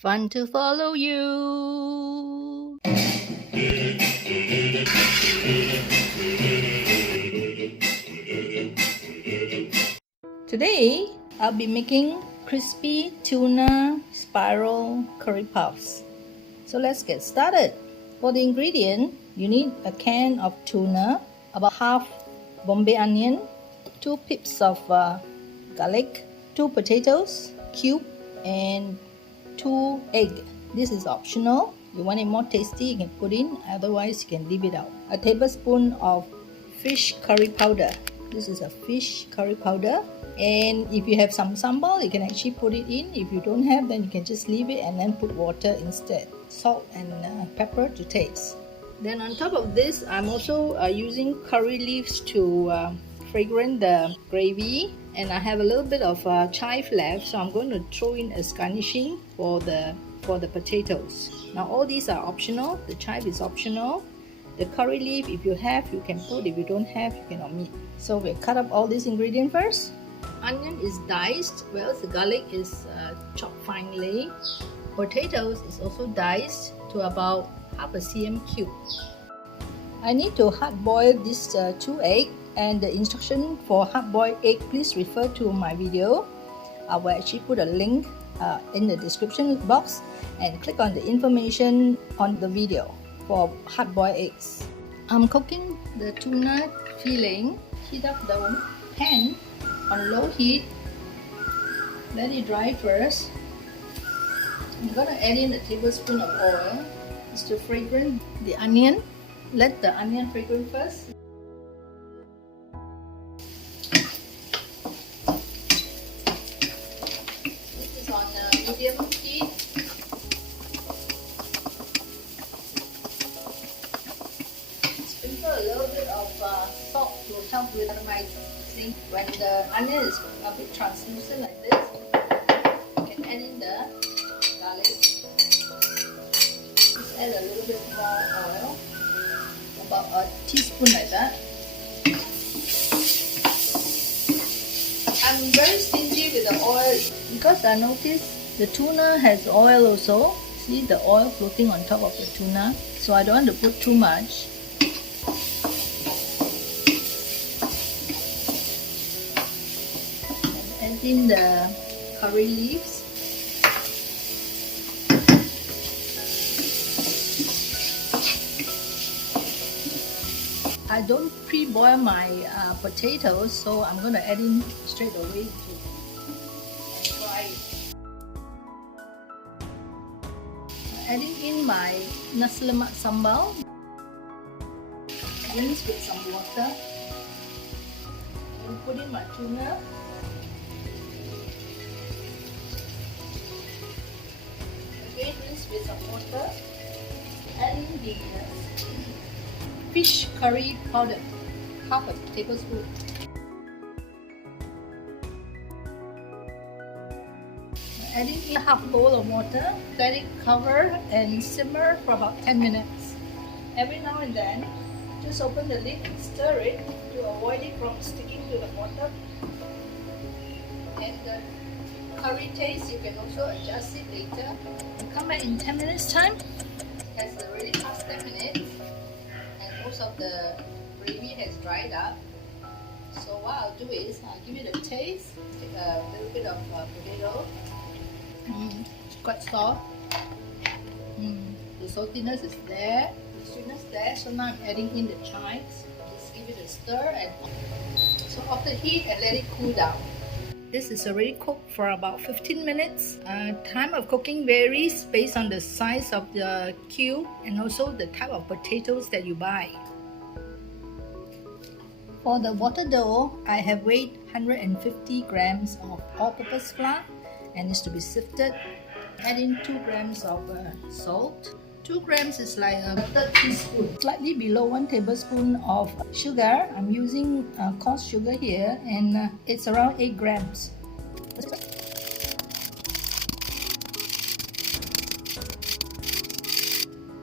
Fun to follow you. Today, I'll be making crispy tuna spiral curry puffs. So let's get started. For the ingredient, you need a can of tuna, about half bombay onion, 2 pips of garlic, 2 potatoes, cube, and 2 egg. This is optional. You want it more tasty, you can put in, otherwise you can leave it out. A tablespoon of fish curry powder. This is a fish curry powder. And if you have some sambal, you can actually put it in. If you don't have, then you can just leave it and then put water instead. Salt and pepper to taste. Then on top of this, I'm also using curry leaves to fragrant the gravy, and I have a little bit of chive left, so I'm going to throw in as garnishing for the potatoes. Now all these are optional. The chive is optional. The curry leaf, if you have, you can put. If you don't have, you can omit. So we'll cut up all these ingredients first. Onion is diced, whereas the garlic is chopped finely. Potatoes is also diced to about half a cm cube. I need to hard boil these 2 eggs, and the instruction for hard boiled egg, please refer to my video. I will actually put a link in the description box, and click on the information on the video for hard boiled eggs. I'm cooking the tuna filling. Heat up the pan on low heat. Let it dry first. I'm gonna add in a tablespoon of oil just to fragrant the onion. Let the onion fragrant first. This is on medium heat. Sprinkle a little bit of salt to help with aromatizing. When the onion is a bit translucent like this, you can add in the garlic. Just add a little bit more oil, about a teaspoon like that. I'm very stingy with the oil because I noticed the tuna has oil also. See the oil floating on top of the tuna, so I don't want to put too much. And add in the curry leaves. I don't pre-boil my potatoes, so I'm going to add in straight away to fry it. Adding in my nasi lemak sambal. Rinse with some water. And put in my tuna. Again, rinse with some water. Add in the fish curry powder, half a tablespoon. Adding in half bowl of water, let it cover and simmer for about 10 minutes. Every now and then, just open the lid and stir it to avoid it from sticking to the water. And the curry taste, you can also adjust it later. Come back in 10 minutes time. It has already passed 10 minutes. Most of the gravy has dried up, so what I'll do is I'll give it a taste. Take a little bit of potato. It's quite soft. The saltiness is there, the sweetness there. So now I'm adding in the chives. Just give it a stir, and so off the heat and let it cool down. This is already cooked for about 15 minutes. Time of cooking varies based on the size of the cube and also the type of potatoes that you buy. For the water dough, I have weighed 150 grams of all-purpose flour, and it's to be sifted. Add in 2 grams of salt. 2 grams is like a 1/3 teaspoon. Slightly below 1 tablespoon of sugar. I'm using coarse sugar here, and it's around 8 grams.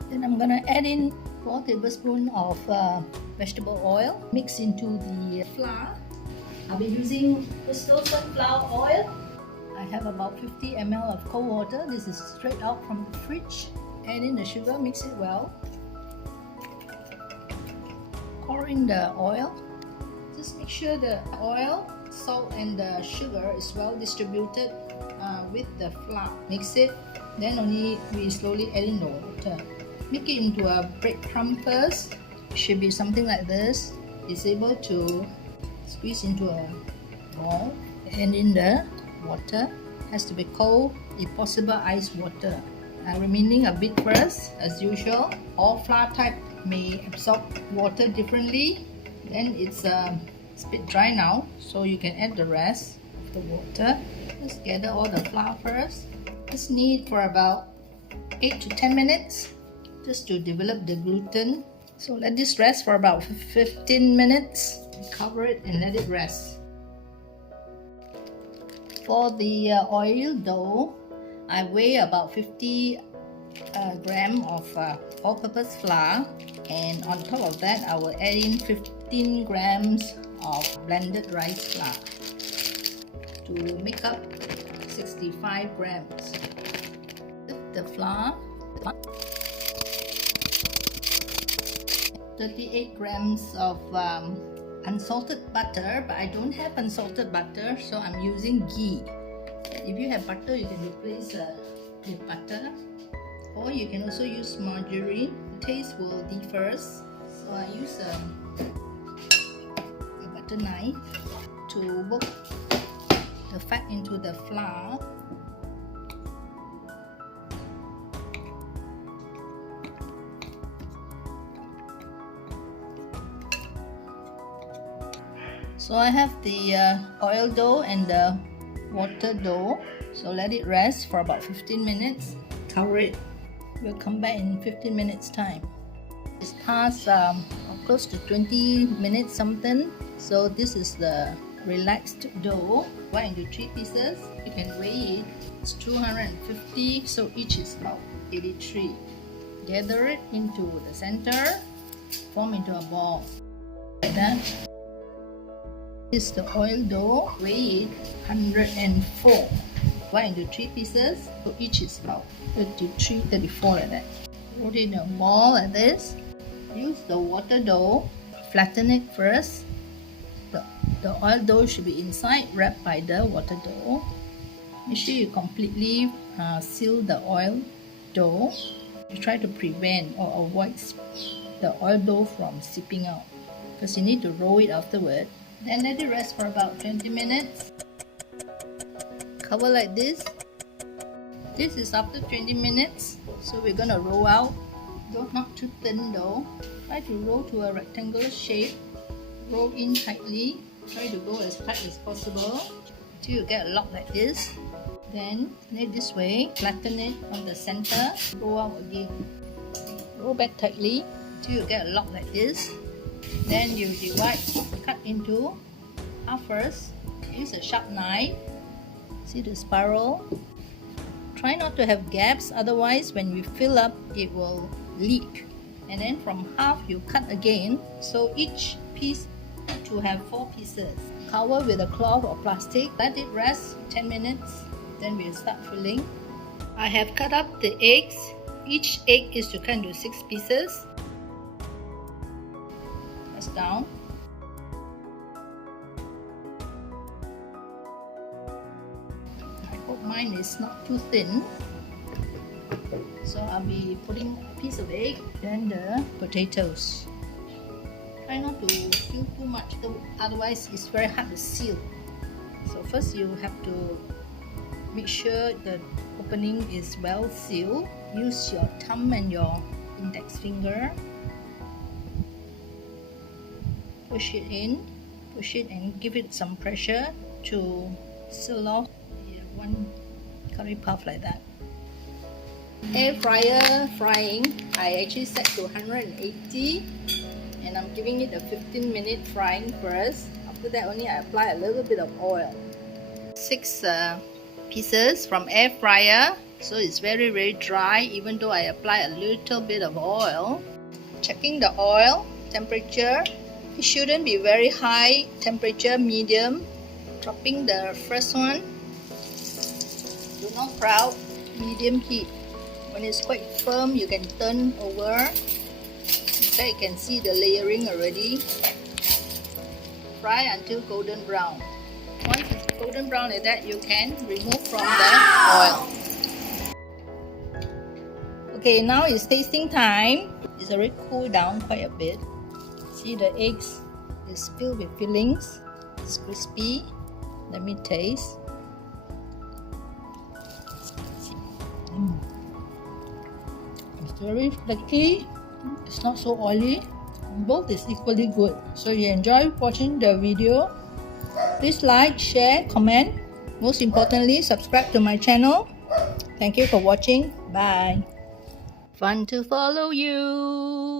Then I'm gonna add in 4 tablespoons of vegetable oil. Mix into the flour. I'll be using crystal sunflower oil. I have about 50 ml of cold water. This is straight out from the fridge. Add in the sugar, mix it well. Pour in the oil. Just make sure the oil, salt and the sugar is well distributed with the flour. Mix it, then only we slowly add in the water. Make it into a breadcrumb first. It should be something like this. It's able to squeeze into a ball. And in the water, has to be cold, if possible ice water. Remaining a bit first, as usual. All flour type may absorb water differently. Then it's a bit dry now, so you can add the rest of the water. Just gather all the flour first. Just knead for about 8 to 10 minutes just to develop the gluten. So let this rest for about 15 minutes. Cover it and let it rest. For the oil dough, I weigh about 50 gram of all-purpose flour, and on top of that I will add in 15 grams of blended rice flour to make up 65 grams. The flour, 38 grams of unsalted butter, but I don't have unsalted butter, so I'm using ghee. If you have butter, you can replace with butter, or you can also use margarine. The taste will differ, so I use a butter knife to work the fat into the flour. So I have the oil dough and the water dough. So let it rest for about 15 minutes. Cover it. We'll come back in 15 minutes time. It's past close to 20 minutes something. So this is the relaxed dough. One into 3 pieces. You can weigh it. It's 250. So each is about 83. Gather it into the center. Form into a ball. Like that. This is the oil dough, weigh it 104. 1 into 3 pieces, so each is about 33, 34 like that. Put it in a ball like this. Use the water dough, flatten it first. The oil dough should be inside, wrapped by the water dough. Make sure you completely seal the oil dough. You try to prevent or avoid the oil dough from seeping out, because you need to roll it afterward. Then let it rest for about 20 minutes. Cover like this. This is after 20 minutes. So we're gonna roll out. Don't not too thin though. Try to roll to a rectangular shape. Roll in tightly. Try to go as tight as possible until you get a lock like this. Then lay this way. Flatten it on the center. Roll out again. Roll back tightly until you get a lock like this. Then you divide, cut into half first. Use a sharp knife. See the spiral? Try not to have gaps, otherwise when we fill up it will leak. And then from half you cut again, so each piece to have 4 pieces. Cover with a cloth or plastic. Let it rest 10 minutes. Then we'll start filling. I have cut up the eggs. Each egg is to cut into 6 pieces. Press down. I hope mine is not too thin. So I'll be putting a piece of egg, then the potatoes. Try not to fill too much, otherwise it's very hard to seal. So first you have to make sure the opening is well sealed. Use your thumb and your index finger. Push it in, push it and give it some pressure to seal off one curry puff like that. Air fryer frying, I actually set to 180 and I'm giving it a 15-minute frying first. After that only I apply a little bit of oil. 6 pieces from air fryer, so it's very dry even though I apply a little bit of oil. Checking the oil temperature. It shouldn't be very high temperature, medium. Dropping the first one. Not proud, medium heat. When it's quite firm, you can turn over. Okay, you can see the layering already. Fry until golden brown. Once it's golden brown like that, you can remove from the oil. Okay, now it's tasting time. It's already cooled down quite a bit. See, the eggs is filled with fillings. It's crispy. Let me taste. It's very flaky. It's not so oily. Both is equally good. So you enjoy watching the video, please like, share, comment. Most importantly, subscribe to my channel. Thank you for watching. Bye. Fun to follow you.